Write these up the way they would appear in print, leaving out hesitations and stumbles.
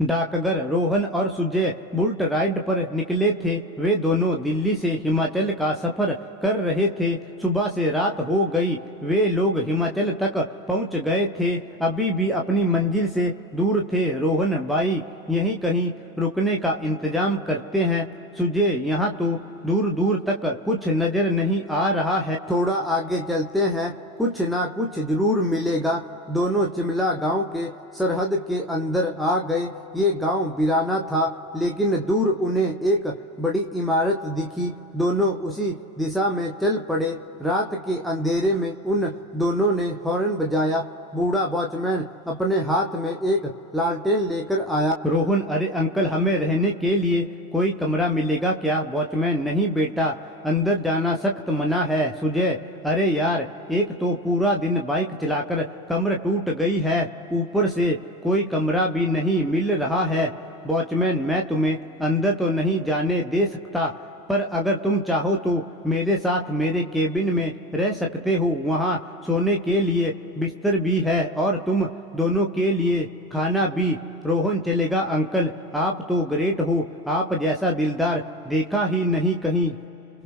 डाकघर रोहन और Sujay bullet ride पर निकले थे। वे दोनों दिल्ली से हिमाचल का सफर कर रहे थे। सुबह से रात हो गई। वे लोग हिमाचल तक पहुंच गए थे। अभी भी अपनी मंजिल से दूर थे। रोहन भाई यहीं कहीं रुकने का इंतजाम करते हैं। सुजय यहाँ तो दूर दूर तक कुछ नजर नहीं आ रहा है। थोड़ा आगे चलते हैं, कुछ ना कुछ जरूर मिलेगा। दोनों चिमला गांव के सरहद के अंदर आ गए। ये गांव वीराना था, लेकिन दूर उन्हें एक बड़ी इमारत दिखी। दोनों उसी दिशा में चल पड़े। रात के अंधेरे में उन दोनों ने हॉर्न बजाया। बूढ़ा वॉचमैन अपने हाथ में एक लालटेन लेकर आया। रोहन, अरे अंकल, हमें रहने के लिए कोई कमरा मिलेगा क्या? वॉचमैन, नहीं बेटा, अंदर जाना सख्त मना है। सुजय, अरे यार, एक तो पूरा दिन बाइक चलाकर कमर टूट गई है, ऊपर से कोई कमरा भी नहीं मिल रहा है। वॉचमैन, मैं तुम्हें अंदर तो नहीं जाने दे सकता, पर अगर तुम चाहो तो मेरे साथ मेरे केबिन में रह सकते हो। वहाँ सोने के लिए बिस्तर भी है और तुम दोनों के लिए खाना भी। रोहन, चलेगा अंकल, आप तो ग्रेट हो, आप जैसा दिलदार देखा ही नहीं कहीं।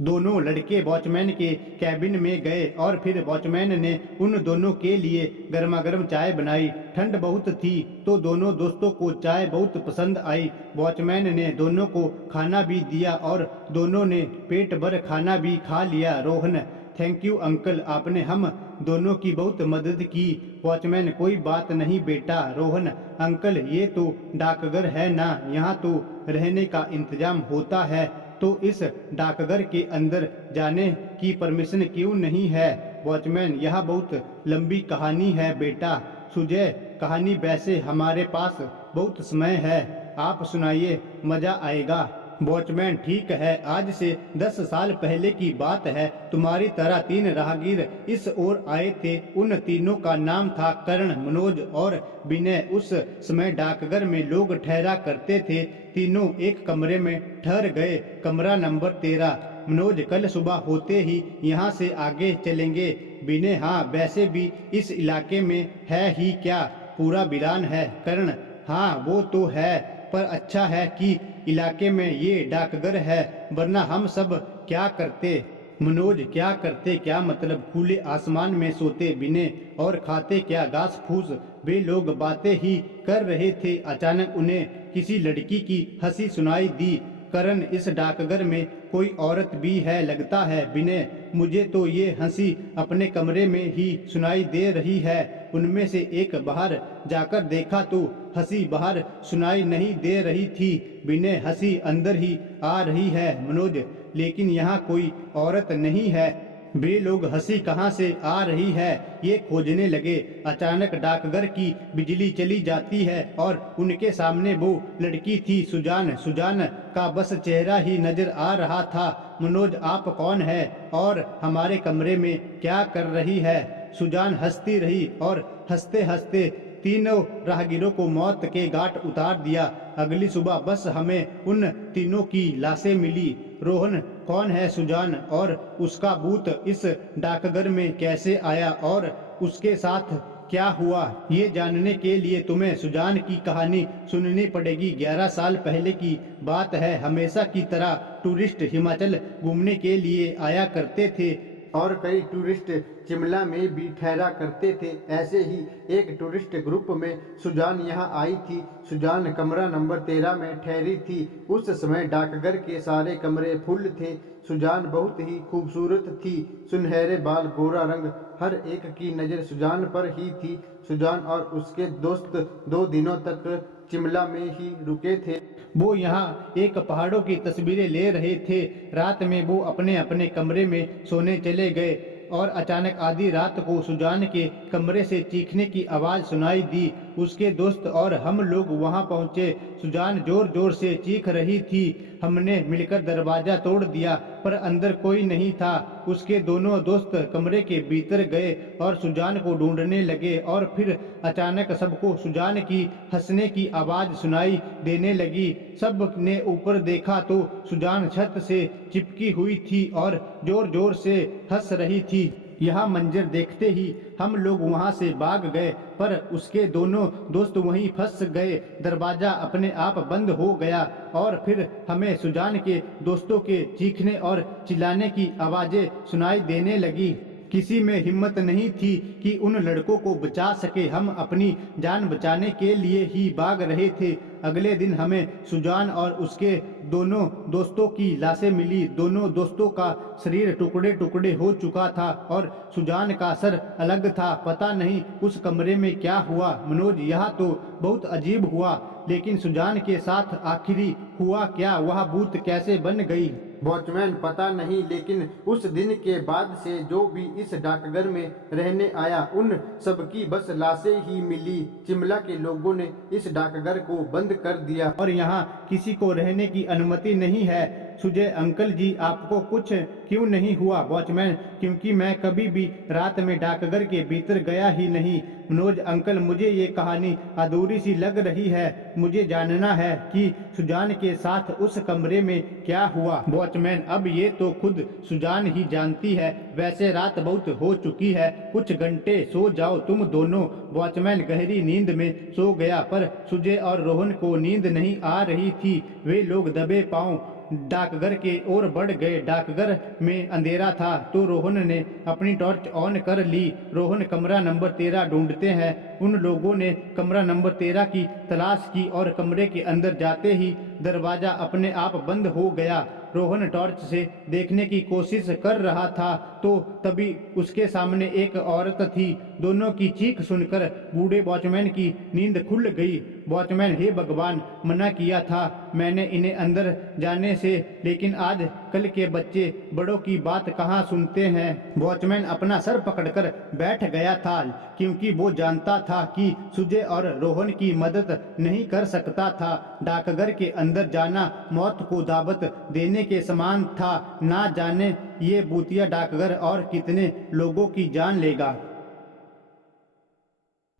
दोनों लड़के वॉचमैन के कैबिन में गए और फिर वॉचमैन ने उन दोनों के लिए गर्मा गर्म चाय बनाई। ठंड बहुत थी तो दोनों दोस्तों को चाय बहुत पसंद आई। वॉचमैन ने दोनों को खाना भी दिया और दोनों ने पेट भर खाना भी खा लिया। रोहन, थैंक यू अंकल, आपने हम दोनों की बहुत मदद की। वॉचमैन, कोई बात नहीं बेटा। रोहन, अंकल, ये तो डाकघर है ना, यहाँ तो रहने का इंतजाम होता है, तो इस डाकघर के अंदर जाने की परमिशन क्यों नहीं है? वॉचमैन, यह बहुत लंबी कहानी है बेटा। सुजय, कहानी वैसे हमारे पास बहुत समय है, आप सुनाइए, मजा आएगा। वॉचमैन, ठीक है, आज से 10 साल पहले की बात है। तुम्हारी तरह 3 राहगीर इस ओर आए थे। उन तीनों का नाम था करण, मनोज और विनय। उस समय डाकघर में लोग ठहरा करते थे। तीनों एक कमरे में ठहर गए, कमरा नंबर 13। मनोज, कल सुबह होते ही यहाँ से आगे चलेंगे। विनय, हाँ, वैसे भी इस इलाके में है ही क्या, पूरा वीरान है। करण, हाँ वो तो है, पर अच्छा है कि इलाके में ये डाकघर है, वरना हम सब क्या करते। मनोज, क्या करते क्या मतलब, खुले आसमान में सोते। विनय, और खाते क्या, घास फूस। वे लोग बातें ही कर रहे थे, अचानक उन्हें किसी लड़की की हंसी सुनाई दी। करण, इस डाकघर में कोई औरत भी है लगता है। विनय, मुझे तो ये हंसी अपने कमरे में ही सुनाई दे रही है। उनमें से एक बाहर जाकर देखा तो हंसी बाहर सुनाई नहीं दे रही थी। विनय, हंसी अंदर ही आ रही है। मनोज, लेकिन यहाँ कोई औरत नहीं है। वे लोग हंसी कहाँ से आ रही है ये खोजने लगे। अचानक डाकघर की बिजली चली जाती है और उनके सामने वो लड़की थी, सुजान। सुजान का बस चेहरा ही नजर आ रहा था। मनोज, आप कौन है और हमारे कमरे में क्या कर रही है? सुजान हंसती रही और हंसते हंसते तीनों राहगीरों को मौत के घाट उतार दिया। अगली सुबह बस हमें उन तीनों की लाशें मिली। रोहन, कौन है सुजान और उसका भूत इस डाकघर में कैसे आया और उसके साथ क्या हुआ? ये जानने के लिए तुम्हें सुजान की कहानी सुननी पड़ेगी। 11 साल पहले की बात है। हमेशा की तरह टूरिस्ट हिमाचल घूमने के लिए आया करते थे और कई टूरिस्ट चिमला में भी ठहरा करते थे। ऐसे ही एक टूरिस्ट ग्रुप में सुजान यहाँ आई थी। सुजान कमरा नंबर 13 में ठहरी थी। उस समय डाकघर के सारे कमरे फुल थे। सुजान बहुत ही खूबसूरत थी, सुनहरे बाल, गोरा रंग, हर एक की नज़र सुजान पर ही थी। सुजान और उसके दोस्त 2 दिनों तक चिमला में ही रुके थे। वो यहाँ एक पहाड़ों की तस्वीरें ले रहे थे। रात में वो अपने अपने कमरे में सोने चले गए और अचानक आधी रात को सुजान के कमरे से चीखने की आवाज सुनाई दी। उसके दोस्त और हम लोग वहां पहुंचे। सुजान जोर जोर से चीख रही थी। हमने मिलकर दरवाजा तोड़ दिया, पर अंदर कोई नहीं था। उसके दोनों दोस्त कमरे के भीतर गए और सुजान को ढूंढने लगे और फिर अचानक सबको सुजान की हंसने की आवाज सुनाई देने लगी। सब ने ऊपर देखा तो सुजान छत से चिपकी हुई थी और जोर जोर से हंस रही थी। यह मंजर देखते ही हम लोग वहां से भाग गए, पर उसके दोनों दोस्त वहीं फंस गए। दरवाजा अपने आप बंद हो गया और फिर हमें सुजान के दोस्तों के चीखने और चिल्लाने की आवाजें सुनाई देने लगी। किसी में हिम्मत नहीं थी कि उन लड़कों को बचा सके। हम अपनी जान बचाने के लिए ही भाग रहे थे। अगले दिन हमें सुजान और उसके दोनों दोस्तों की लाशें मिली। दोनों दोस्तों का शरीर टुकड़े टुकड़े हो चुका था और सुजान का सर अलग था। पता नहीं उस कमरे में क्या हुआ। मनोज, यह तो बहुत अजीब हुआ, लेकिन सुजान के साथ आखिरी हुआ क्या? वह भूत कैसे बन गई? वॉचमैन, पता नहीं, लेकिन उस दिन के बाद से जो भी इस डाकघर में रहने आया उन सबकी बस लाशें ही मिली। चिमला के लोगों ने इस डाकघर को बंद कर दिया और यहाँ किसी को रहने की अनुमति नहीं है। सुजय अंकल जी, आपको कुछ क्यों नहीं हुआ? वॉचमैन, क्योंकि मैं कभी भी रात में डाकघर के भीतर गया ही नहीं। मनोज अंकल, मुझे ये कहानी अधूरी सी लग रही है। मुझे जानना है कि सुजान के साथ उस कमरे में क्या हुआ। वॉचमैन, अब ये तो खुद सुजान ही जानती है। वैसे रात बहुत हो चुकी है, कुछ घंटे सो जाओ तुम दोनों। वॉचमैन गहरी नींद में सो गया, पर सुजय और रोहन को नींद नहीं आ रही थी। वे लोग दबे पांव डाकघर के ओर बढ़ गए। डाकघर में अंधेरा था तो रोहन ने अपनी टॉर्च ऑन कर ली। रोहन, कमरा नंबर 13 ढूंढते हैं। उन लोगों ने कमरा नंबर 13 की तलाश की और कमरे के अंदर जाते ही दरवाजा अपने आप बंद हो गया। रोहन टॉर्च से देखने की कोशिश कर रहा था तो तभी उसके सामने एक औरत थी। दोनों की चीख सुनकर बूढ़े वॉचमैन की नींद खुल गई। वॉचमैन, हे भगवान, मना किया था मैंने इन्हें अंदर जाने से, लेकिन आज कल के बच्चे बड़ों की बात कहाँ सुनते हैं। वॉचमैन अपना सर पकड़कर बैठ गया था, क्योंकि वो जानता था कि सुजय और रोहन की मदद नहीं कर सकता था। डाकघर के अंदर जाना मौत को दावत देने के समान था। ना जाने ये भूतिया डाकघर और कितने लोगों की जान लेगा।